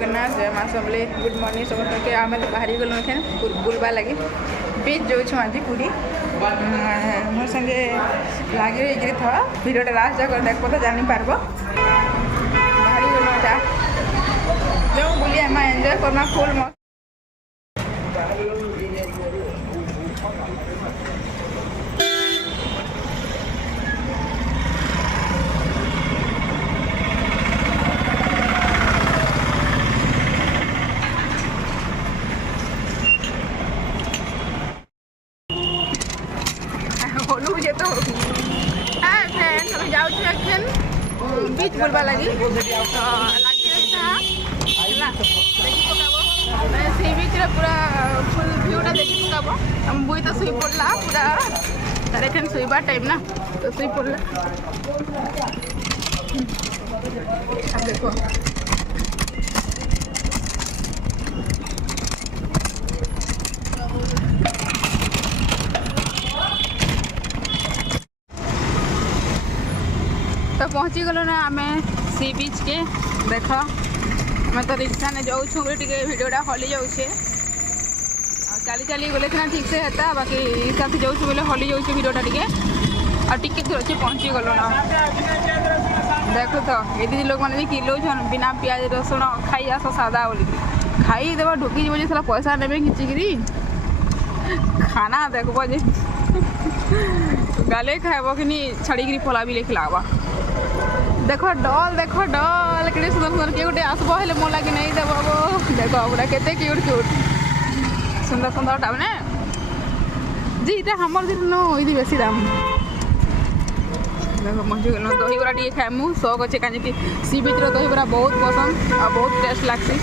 जगन्नाथ जय माँ सबले गुड मॉर्निंग समस्त के आम बाहरी गलु बुलवा लगे बीच जो आज पूरी मोर संगे लगे था भिडियोटा लास्ट जाक देख तो जापार बाहरी गलु जा जो बुली आम एंजॉय करना फुल मस्त बीच बुलवा लगी लगी रही सी बीच पूरा फुल भ्यूटा देखी पकाब बुई तो शुई पड़ा पूरा तार एखान शुवा टाइम ना तो शुई पड़ा देखो तो पहुँची गलु ना आम सी बीच के देख आम तो रिक्शा ने जाऊँ भिडियोटा हली जाऊे चली चली गले सीना ठीक से हेता बाकी रिक्शा से जाऊँ बोले हली जाऊे भिडियोटा टे दूर अच्छे पहुँची गलु ना देख तो ये लोक मैंने किलोन बिना पियाज रसुण खाई आस सादा बोल खाईदेव ढुकी जी सारा पैसा ने खिचिकी खाना देखो जे गाले खाब कि छाड़ी पला भी लिखला देख डल के सुंदर सुंदर किए गोटे आसब हेल्ले मो लगे नहीं देव देख पूरा केते क्यूट क्यूट सुंदर सुंदर टा मैंने जी इटा हमर दिन नो ये बेसी दाम देख मजे दहीबरा टे खाएमु शौक अच्छे कहीं सी बीच दहीबरा बहुत पसंद आ बहुत टेस्ट लगसी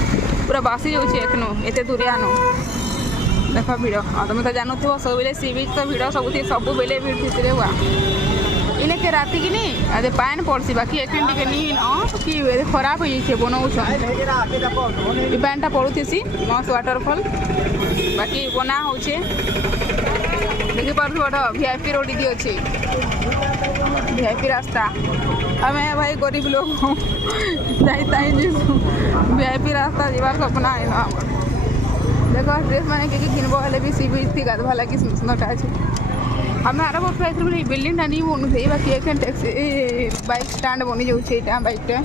पूरा बासी जाऊँगी एकनो एत दूरिया नो देख भिड़ तुम तो जानू सब बेले सी बीच तो भिड़ सब बेले भिड़ भितर हुआ इने के राति की नहीं अरे पान पड़सी बाकी एक टे नहीं कि खराब हो जाए बनाऊन ये पानटा पड़ूसी मस्त वाटरफॉल बाकी बना हो देखी पार्थ वीआईपी रोड दी अच्छे वीआईपी रास्ता आम भाई गरीब लोग वीआईपी रास्ता जीवार सपना है देख ड्रेस मैंने कि किनब हेल्ले भी सी बीच थी गाधवा लगी सुंदरटा अच्छे आम आर वर्ष आई बोले बिल्डिंगटा नहीं बनू थे बाकी एक टैक्सी बाइक स्टैंड बनी जाऊँ बाइकटा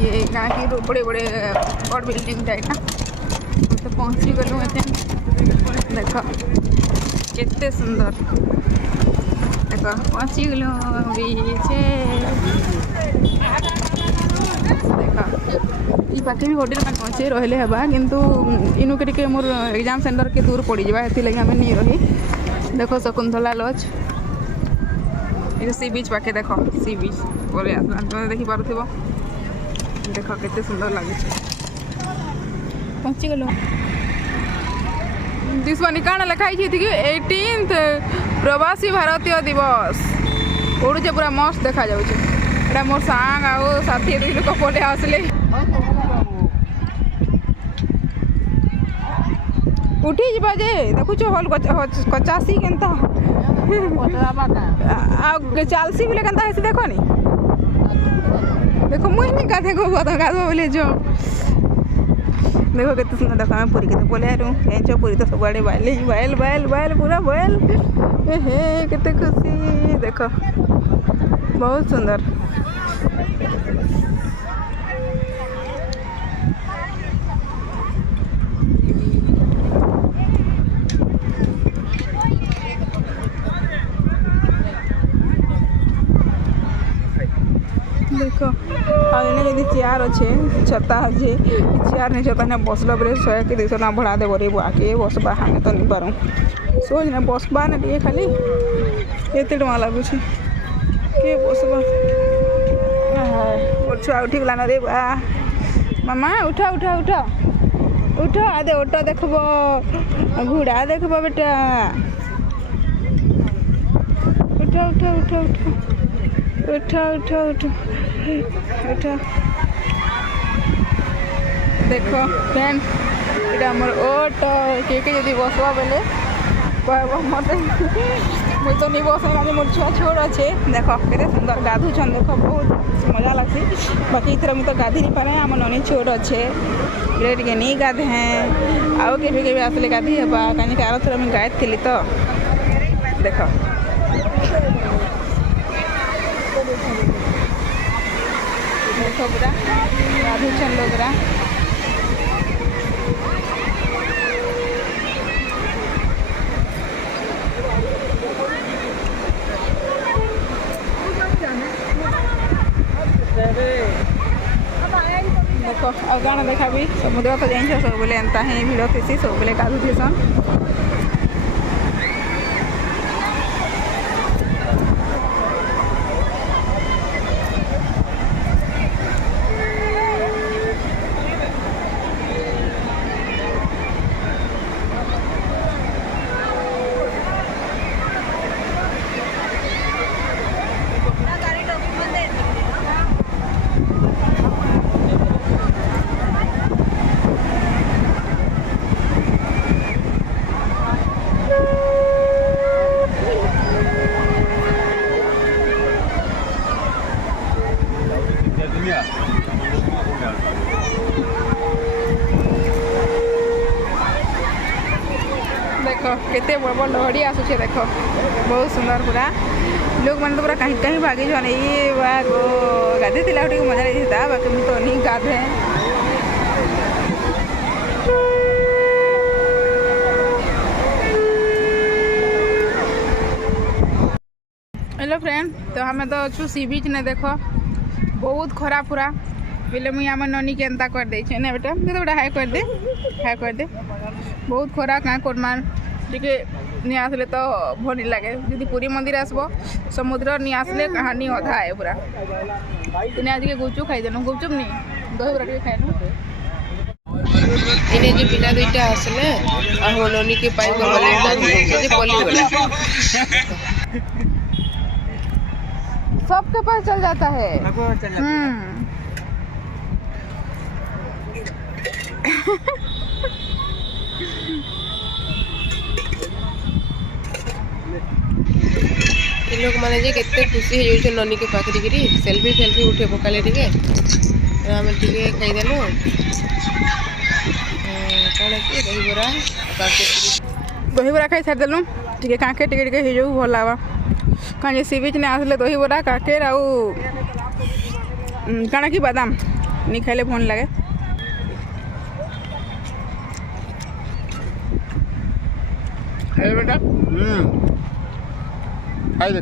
ये क्या कि बड़े बड़े बड़ बिल्डिंगटा यहाँ तो पहुँची गलु देख केते सुंदर देख पहुँची गलु बीचे देख ये पाखे भी होटेल में पहुँचे रहिले हेबा किंतु इनु के टिके मोर एग्जाम सेंटर के दूर पड़ जावा हेती लगे हमें नहीं रही देखो शकुंतला लॉज ये सी बीच पाखे देख सी बीच बोले तुम देखी पार्थ देख केते सुंदर लगे पहुँची गलु दिसवानी काण लिखाई कि 18th प्रवासी भारतीय दिवस पड़ुचे पूरा मस्त देखा जाऊे मोर सांग आओ साथी दुई लोक पड़े आसले उठी जा जे देखुच हल कचासी के चालसी बोले के देख नी देखो मुझे नहीं गाधे गो गाधो बोले जो देखो केते सुंदर देखो पूरी के बोले एंचो पूरी तो सब आड़े बाइल बाइल बाइल पूरा बाइल हे केते खुशी देखो बहुत सुंदर देख आने चेयर अच्छे छता अच्छे चेयर नहीं छता ने बसला बेले 100 कि 200 टका भड़ा देव रे आके बसबा हमें तो नहीं पारूँ सोच ना बसबा ना टे खाली एते टका लगुच के बसबा छुआ उठी गलान रे बा मामा उठा उठा उठा उठा आदे ओटा देखब घोड़ा देखब बेटा उठा उठा उठा उठा उठा उठा उठा देख फ्रेंड ये मोर ओट के जब बसवा बेले कह मत मुझे तो नहीं बस मैंने मोर छुआ छोड़ अच्छे देख केते सुंदर गाधुछन देख बहुत मजा लगसी बाकी इथर मुझे तो गाधी नहीं पारे आम ननी छोड़ अच्छे टे टे नहीं गाधे हैं आउ के आसले गाधी हेबा कहीं आर थर मुझे गाय थी तो देख देख पूरा गाधुछन लोग देख आ गाना देखा भी समुद्र तो जाइन सब बोले एंता ही भिड़ थी सब बोले गाधुथीसन देख केते बड़ बड़ लहड़ी आसुचे देख बहुत सुंदर पूरा लोग मैंने तो पूरा कहीं कहीं भागी जो ये गो गाधे थे मजा नहीं था बाकी मुझे तो नहीं गाधे हेलो फ्रेंड तो हमें तो अच्छु सी बीच ने देख बहुत खरा पूरा पहले मुझे आम ननी के एंता कर दे ना बेटा तो बेटा हाई कर दे बहुत खरा क्या करमार टे नहीं आसले तो भल नहीं लगे जी पुरी मंदिर आसब समुद्र नहीं आसले कहानी अधा है पूरा तुम आज के गुपचुप खाईदेनु गुपचुप नहीं दही टे खाइनु इने जो पिला दुईटा आसले आ ननी के पाई गले पली गला सबके पास चल जाता है ये लोग माने जे केते खुशी हो जाय ननी के पाखरी गिरी सेल्फी उठे पकाले टिके आम टिके खाई देलो कौन की दही बरा खाई छाड़ देलु टिके काके टिके टिके हो जाऊ भल लागबा कहीं सी बीच ने आसले दही बरा काकेर आउ काना की बादाम नहीं खाइले भल लगे खाइए बेटा खाई दे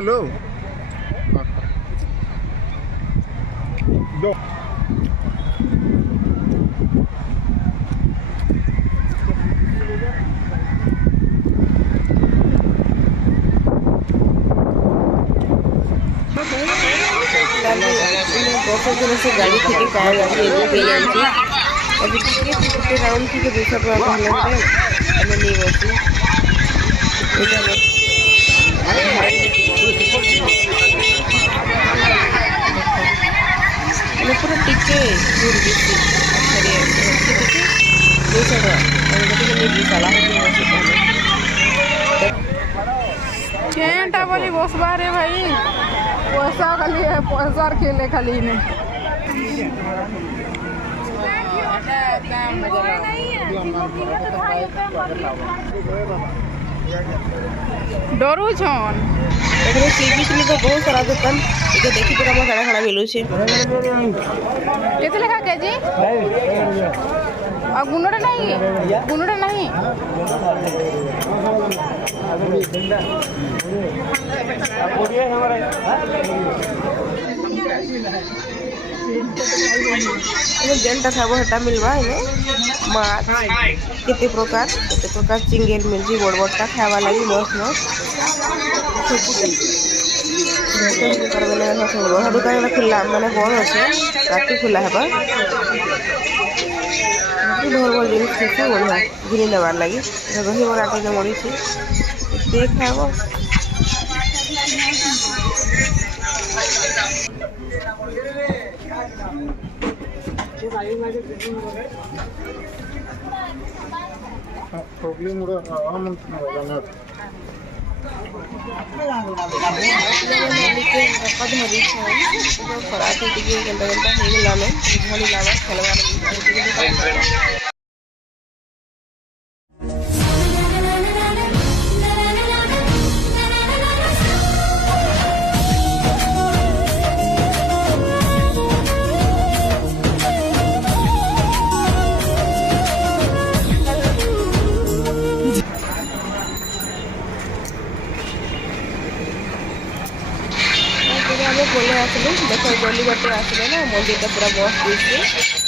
लो दो से गाड़ी थी गाड़ी अभी टिके राउंड थी 200 टका नहीं बसी पूरा टिके केटा बोली बसबा रे भाई पैसा खाली है पैसा खेले खाली ने डरू छन देखो सी बीच में तो बहुत सारा दुकान ये देखि पूरा हम खाना खाना मिलू छे केते लेखा केजी आ गुनडा नहीं जेनटा खाबो हटा मिलवा इने माछ केते प्रकार चिंगेल मिलजी बड़ बड़टा खावा लागि मस्त दुकान खुला माने बंद अच्छे राति खुला है भल भल जिन बढ़िया घिनी देवार लगी दही बरा टे मड़ी देख खाब प्रॉब्लम ଖରା ଟିକେ କେନ୍ତା କେନ୍ତା ହେଇଗଲାନ ଭଳି ଲାଗ ଖେଲବାର ଆମେ ପଳେଇ ଆସିଲୁ ଦେଖ ଗଲି ବାଟେ ଆସିଲେ ନା ମନ୍ଦିରଟା ପୁରା ବସ୍ ଦେଇଛି